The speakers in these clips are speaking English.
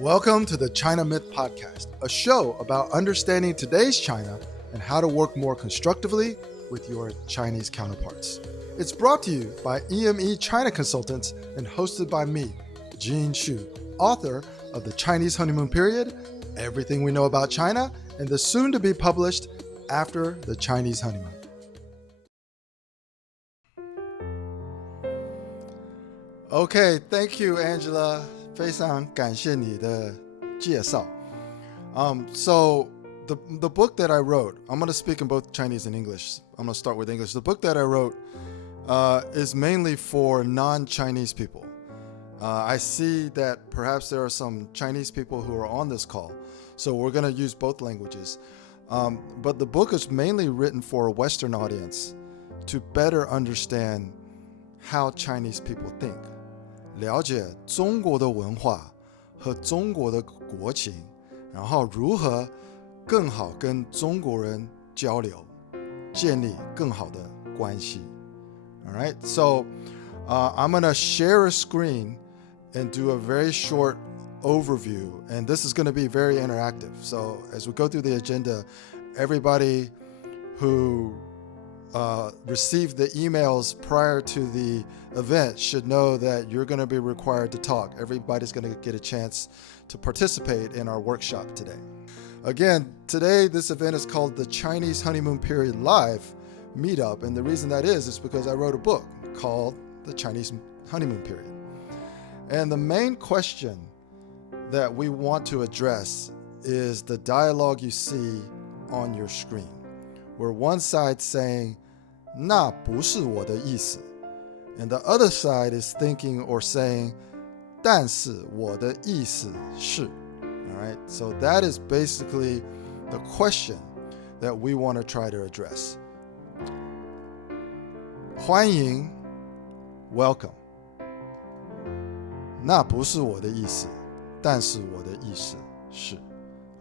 Welcome to the China Myth Podcast, a show about understanding today's China and how to work more constructively with your Chinese counterparts. It's brought to you by EME China Consultants and hosted by me, Jin Xu, author of The Chinese Honeymoon Period, Everything We Know About China, and the soon-to-be published After the Chinese Honeymoon. Okay, thank you, Angela. 非常感谢你的介绍. So the book that I wrote, I'm going to speak in both Chinese and English. I'm going to start with English. The book that I wrote is mainly for non-Chinese people. I see that perhaps there are some Chinese people who are on this call, so we're going to use both languages. But the book is mainly written for a Western audience to better understand how Chinese people think. 了解中国的文化和中国的国情，然后如何更好跟中国人交流，建立更好的关系。All right, so I'm going to share a screen and do a very short overview, and this is going to be very interactive. So as we go through the agenda, everybody who received the emails prior to the event should know that you're going to be required to talk. Everybody's going to get a chance to participate in our workshop today. Again, today this event is called the Chinese Honeymoon Period Live Meetup, and the reason that is because I wrote a book called The Chinese Honeymoon Period. And the main question that we want to address is the dialogue you see on your screen, where one side saying, 那不是我的意思, and the other side is thinking or saying, 但是我的意思是. All right, so that is basically the question that we want to try to address. 欢迎 welcome. 那不是我的意思, 但是我的意思是.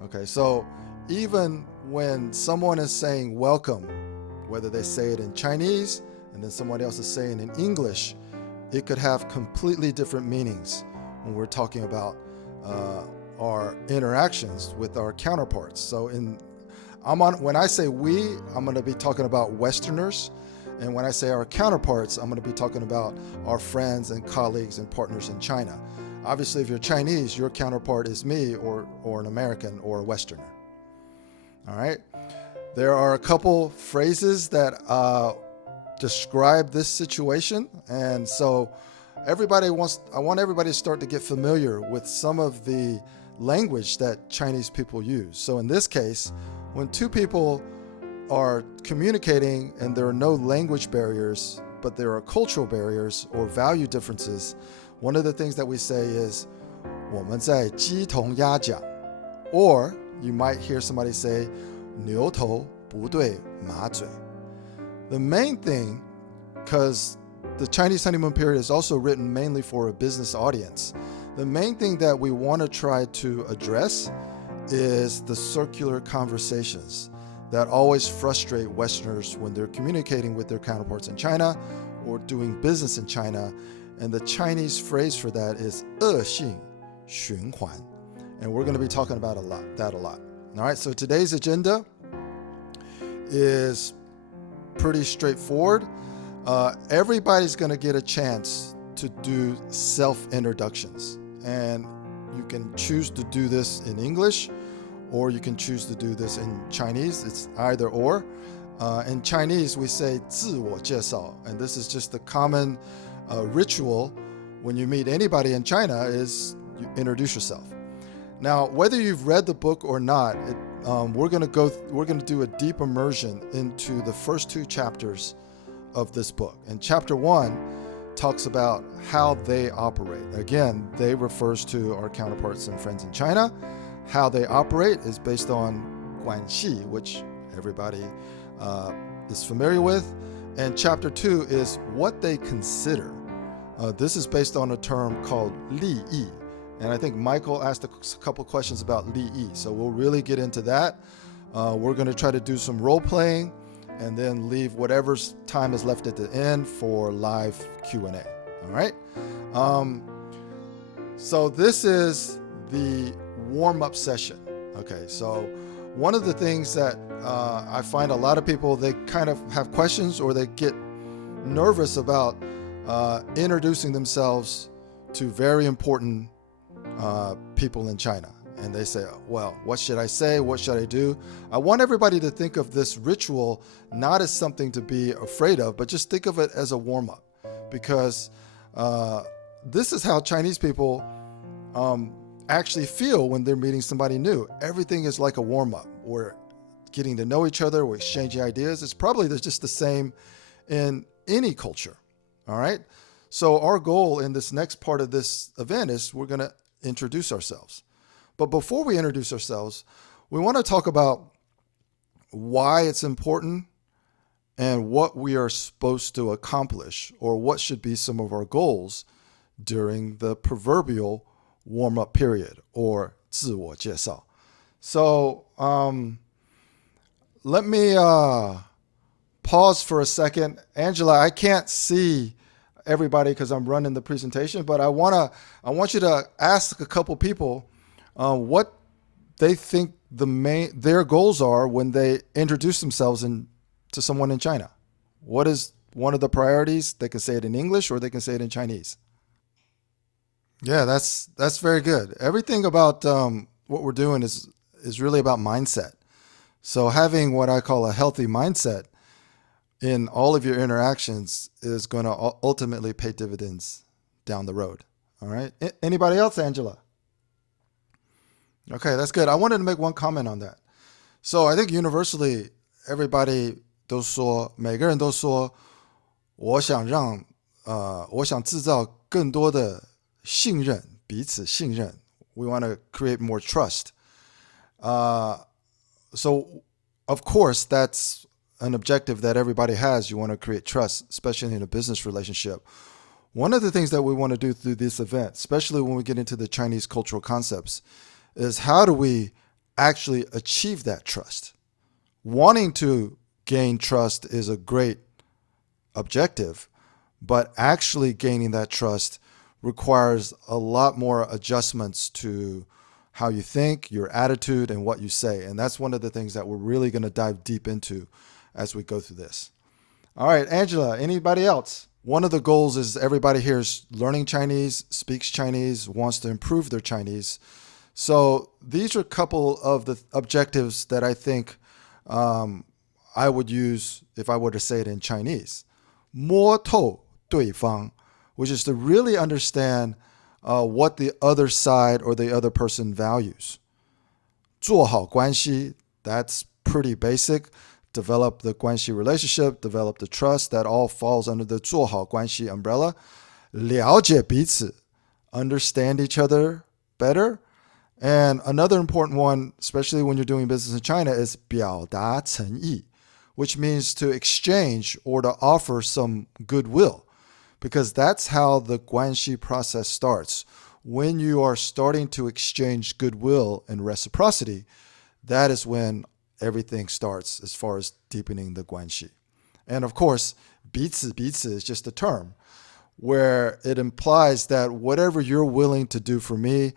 Okay, so even when someone is saying welcome, whether they say it in Chinese and then someone else is saying in English, it could have completely different meanings when we're talking about our interactions with our counterparts. So when I say we, I'm going to be talking about Westerners. And when I say our counterparts, I'm going to be talking about our friends and colleagues and partners in China. Obviously, if you're Chinese, your counterpart is me or an American or a Westerner. All right. There are a couple phrases that describe this situation. And so I want everybody to start to get familiar with some of the language that Chinese people use. So in this case, when two people are communicating and there are no language barriers, but there are cultural barriers or value differences, one of the things that we say is 我们在鸡同鸭讲, or you might hear somebody say 牛头不对马嘴. The main thing, because the Chinese honeymoon period is also written mainly for a business audience, the main thing that we want to try to address is the circular conversations that always frustrate Westerners when they're communicating with their counterparts in China or doing business in China. And the Chinese phrase for that is 恶性循环. And we're going to be talking about that a lot. All right, so today's agenda is pretty straightforward. Everybody's going to get a chance to do self-introductions. And you can choose to do this in English, or you can choose to do this in Chinese. It's either or. In Chinese, we say 自我介绍, and this is just the common ritual when you meet anybody in China is you introduce yourself. Now, whether you've read the book or not, we're going to do a deep immersion into the first two chapters of this book. And chapter 1 talks about how they operate. Again, they refers to our counterparts and friends in China. How they operate is based on Guanxi, which everybody is familiar with. And chapter 2 is what they consider. This is based on a term called Lìyì. And I think Michael asked a couple questions about Lìyì. So we'll really get into that. We're going to try to do some role playing and then leave whatever time is left at the end for live Q&A. All right. So this is the warm-up session. Okay, so one of the things that I find a lot of people, they kind of have questions or they get nervous about introducing themselves to very important people in China. And they say, well, what should I say? What should I do? I want everybody to think of this ritual not as something to be afraid of, but just think of it as a warm-up. Because this is how Chinese people actually feel when they're meeting somebody new. Everything is like a warm-up. We're getting to know each other. We're exchanging ideas. It's probably just the same in any culture. All right. So our goal in this next part of this event is we're going to introduce ourselves. But before we introduce ourselves, we want to talk about why it's important and what we are supposed to accomplish, or what should be some of our goals during the proverbial warm-up period, or 自我介绍. So let me pause for a second. Angela, I can't see everybody because I'm running the presentation, but I want you to ask a couple people what they think their goals are when they introduce themselves to someone in China. What is one of the priorities? They can say it in English or they can say it in Chinese. Yeah, that's very good. Everything about what we're doing is really about mindset. So having what I call a healthy mindset in all of your interactions is going to ultimately pay dividends down the road. All right. Anybody else, Angela? Okay, that's good. I wanted to make one comment on that. So I think universally, everybody 都说，每个人都说，我想制造更多的信任，彼此信任。We want to create more trust. So, of course, that's an objective that everybody has. You want to create trust, especially in a business relationship. One of the things that we want to do through this event, especially when we get into the Chinese cultural concepts, is how do we actually achieve that trust? Wanting to gain trust is a great objective, but actually gaining that trust requires a lot more adjustments to how you think, your attitude, and what you say. And that's one of the things that we're really going to dive deep into as we go through this. All right, Angela, anybody else? One of the goals is everybody here is learning Chinese, speaks Chinese, wants to improve their Chinese. So these are a couple of the objectives that I think I would use if I were to say it in Chinese. 摸透对方, which is to really understand what the other side or the other person values. 做好关系, that's pretty basic. Develop the Guanxi relationship, develop the trust, that all falls under the 做好关系 umbrella. 了解彼此, understand each other better. And another important one, especially when you're doing business in China, is 表达诚意, which means to exchange or to offer some goodwill, because that's how the Guanxi process starts. When you are starting to exchange goodwill and reciprocity, that is when everything starts as far as deepening the Guanxi. And of course, 彼此 is just a term where it implies that whatever you're willing to do for me,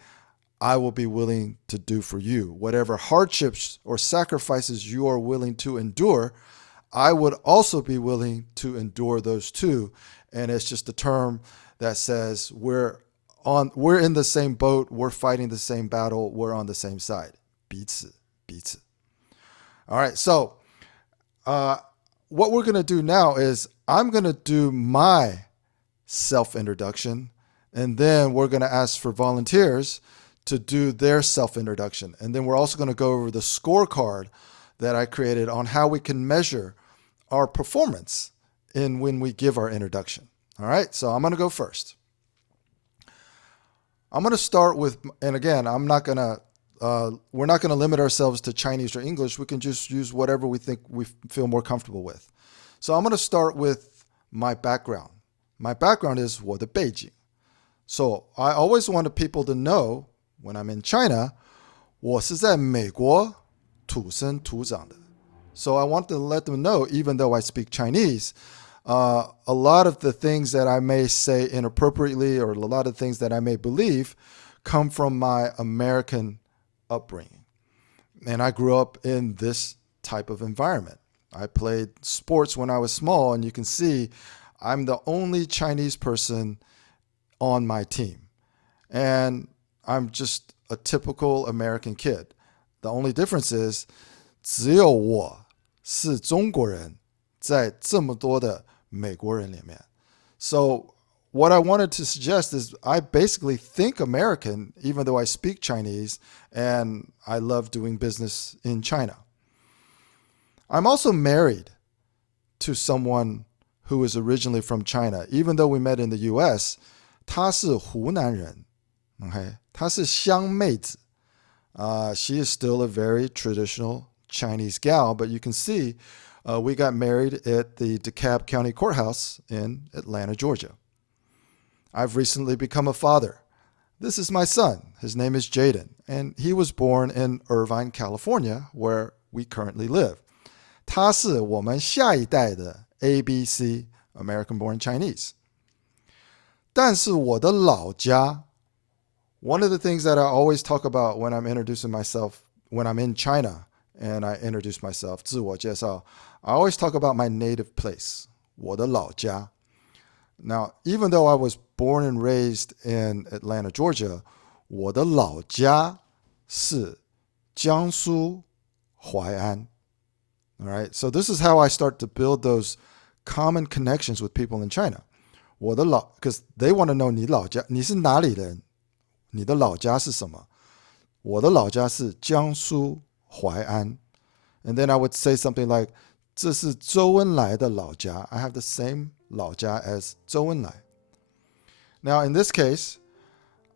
I will be willing to do for you. Whatever hardships or sacrifices you are willing to endure, I would also be willing to endure those too. And it's just a term that says we're in the same boat, we're fighting the same battle, we're on the same side. 彼此. All right, so what we're going to do now is I'm going to do my self-introduction, and then we're going to ask for volunteers to do their self-introduction. And then we're also going to go over the scorecard that I created on how we can measure our performance when we give our introduction. All right, so I'm going to go first. I'm going to start with, and again, we're not going to limit ourselves to Chinese or English. We can just use whatever we think we feel more comfortable with. So I'm going to start with my background. My background is 我的背景. So I always wanted people to know when I'm in China, 我是在美国土生土长的. So I want to let them know, even though I speak Chinese, a lot of the things that I may say inappropriately or a lot of things that I may believe come from my American upbringing. And I grew up in this type of environment. I played sports when I was small, and you can see I'm the only Chinese person on my team. And I'm just a typical American kid. The only difference is 只有我是中国人在这么多的美国人里面. So what I wanted to suggest is I basically think American, even though I speak Chinese, and I love doing business in China. I'm also married to someone who is originally from China. Even though we met in the U.S., 她是湖南人, okay? 她是湘妹子. She is still a very traditional Chinese gal, but you can see we got married at the DeKalb County Courthouse in Atlanta, Georgia. I've recently become a father. This is my son. His name is Jaden, and he was born in Irvine, California, where we currently live. 他是我们下一代的 ABC, American-born Chinese. 但是我的老家, one of the things that I always talk about when I'm introducing myself, when I'm in China and I introduce myself, 自我介绍, I always talk about my native place, 我的老家. Now, even though I was born and raised in Atlanta, Georgia, 我的老家是江苏淮安. All right, so this is how I start to build those common connections with people in China. 我的老, because they want to know 你老家, 你是哪里人? 你的老家是什么? 我的老家是江苏淮安. And then I would say something like, 这是周恩来的老家. I have the same 老家 as 周恩来. Now, in this case,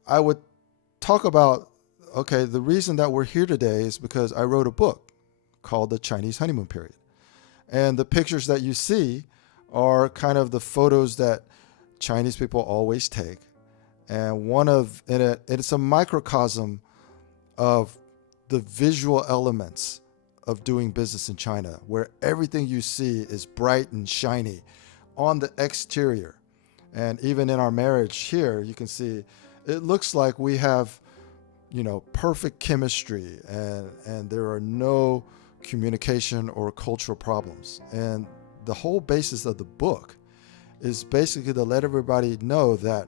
I would talk about, okay, the reason that we're here today is because I wrote a book called The Chinese Honeymoon Period. And the pictures that you see are kind of the photos that Chinese people always take. And it's a microcosm of the visual elements of doing business in China, where everything you see is bright and shiny on the exterior. And even in our marriage here, you can see it looks like we have, perfect chemistry and there are no communication or cultural problems. And the whole basis of the book is basically to let everybody know that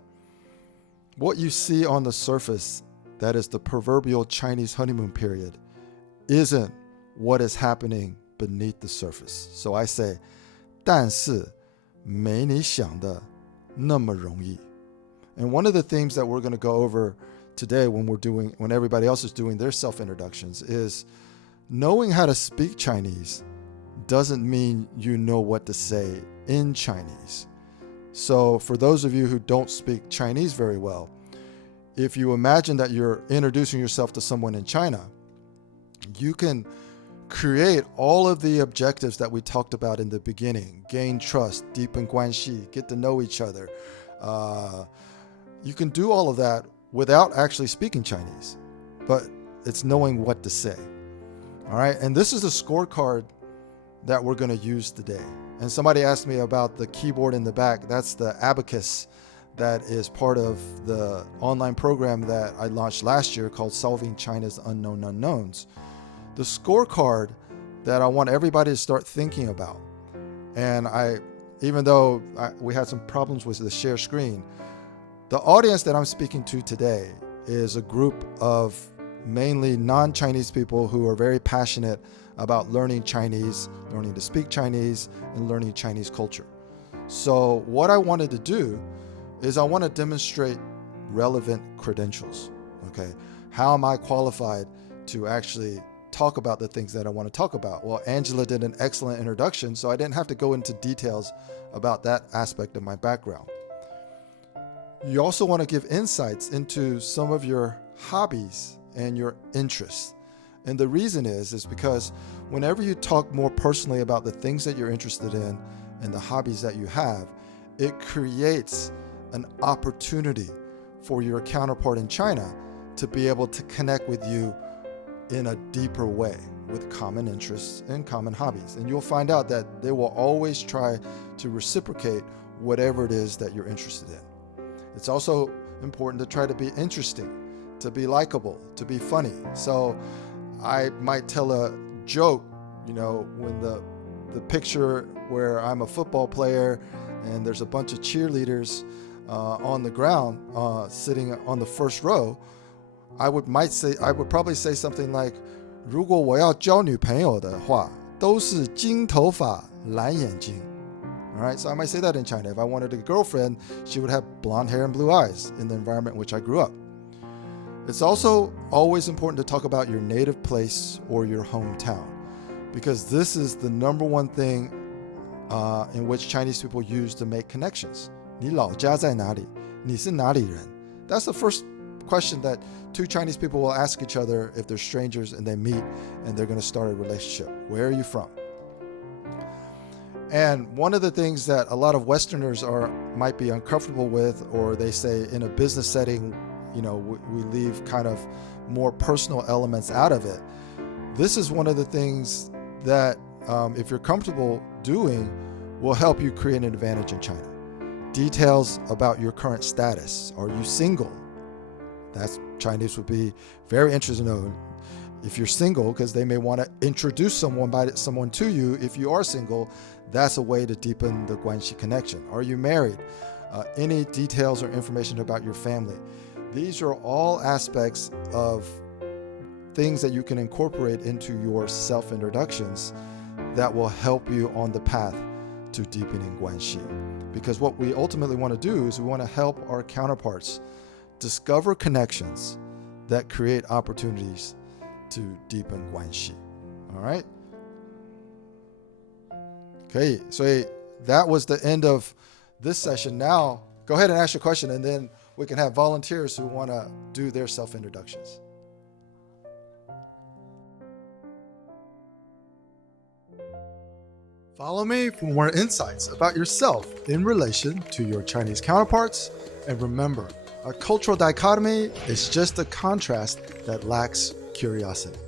what you see on the surface, that is the proverbial Chinese honeymoon period, isn't what is happening beneath the surface. So I say, 但是没你想的那么容易. And one of the themes that we're going to go over today when everybody else is doing their self-introductions is knowing how to speak Chinese doesn't mean you know what to say in Chinese. So for those of you who don't speak Chinese very well, if you imagine that you're introducing yourself to someone in China, you can create all of the objectives that we talked about in the beginning. Gain trust, deepen Guanxi, get to know each other. You can do all of that without actually speaking Chinese, but it's knowing what to say. All right, and this is the scorecard that we're going to use today. And somebody asked me about the keyboard in the back. That's the abacus that is part of the online program that I launched last year called Solving China's Unknown Unknowns. The scorecard that I want everybody to start thinking about. And even though we had some problems with the share screen, the audience that I'm speaking to today is a group of mainly non-Chinese people who are very passionate about learning Chinese, learning to speak Chinese, and learning Chinese culture. So what I wanted to do is I want to demonstrate relevant credentials. Okay, how am I qualified to actually talk about the things that I want to talk about? Well, Angela did an excellent introduction, so I didn't have to go into details about that aspect of my background. You also want to give insights into some of your hobbies and your interests. And the reason is because whenever you talk more personally about the things that you're interested in and the hobbies that you have, it creates an opportunity for your counterpart in China to be able to connect with you in a deeper way with common interests and common hobbies. And you'll find out that they will always try to reciprocate whatever it is that you're interested in. It's also important to try to be interesting, to be likable, to be funny. So I might tell a joke, when the picture where I'm a football player and there's a bunch of cheerleaders on the ground sitting on the first row, I would probably say something like, 如果我要交女朋友的话，都是金头发蓝眼睛. All right, so I might say that in China. If I wanted a girlfriend, she would have blonde hair and blue eyes in the environment in which I grew up. It's also always important to talk about your native place or your hometown, because this is the number one thing in which Chinese people use to make connections. 你老家在哪里？你是哪里人？ That's the first question that two Chinese people will ask each other if they're strangers and they meet and they're going to start a relationship. Where are you from? And one of the things that a lot of Westerners might be uncomfortable with, or they say in a business setting, we leave kind of more personal elements out of it. This is one of the things that if you're comfortable doing will help you create an advantage in China. Details about your current status. Are you single? That's Chinese would be very interested to know if you're single, because they may want to introduce someone to you. If you are single, that's a way to deepen the Guanxi connection. Are you married? Any details or information about your family. These are all aspects of things that you can incorporate into your self-introductions that will help you on the path to deepening Guanxi. Because what we ultimately want to do is we want to help our counterparts discover connections that create opportunities to deepen Guanxi. All right? Okay, so that was the end of this session. Now, go ahead and ask your question, and then we can have volunteers who want to do their self-introductions. Follow me for more insights about yourself in relation to your Chinese counterparts. And remember, a cultural dichotomy is just a contrast that lacks curiosity.